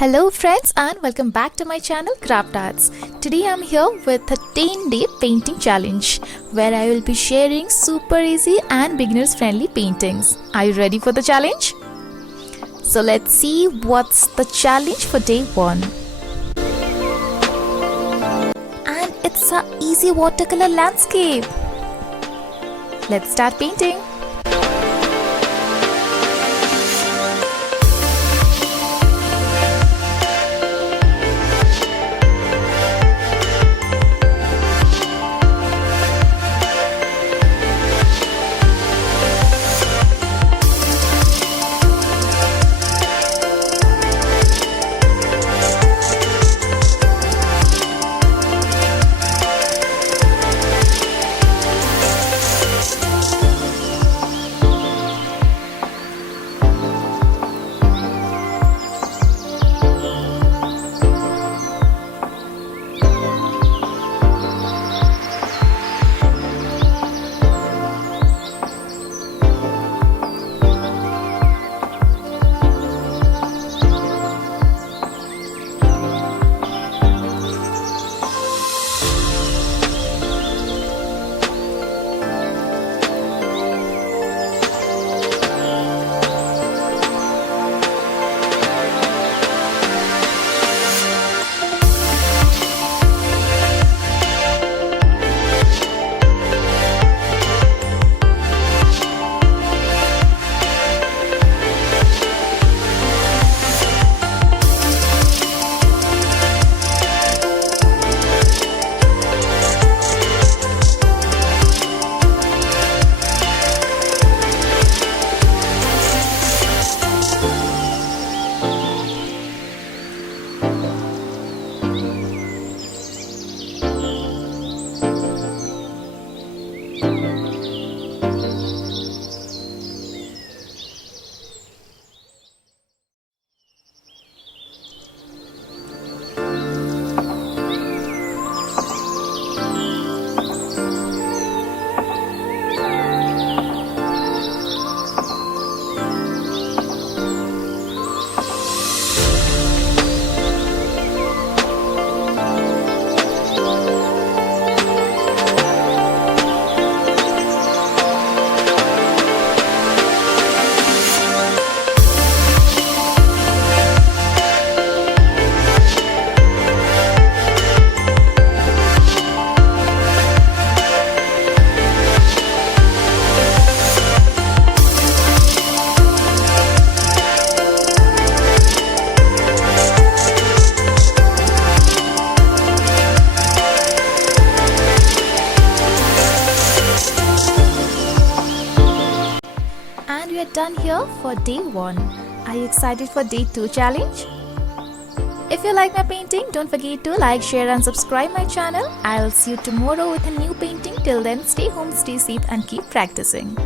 Hello friends and welcome back to my channel CraftArtz. Today I'm here with a 10-day painting challenge where I will be sharing super easy and beginners friendly paintings. Are you ready for the challenge? So let's see what's the challenge for day 1. And it's an easy watercolor landscape. Let's start painting. And we are done here for day 1. Are you excited for day 2 challenge? If you like my painting, don't forget to like, share and subscribe my channel. I'll see you tomorrow with a new painting. Till then, stay home, stay safe and keep practicing.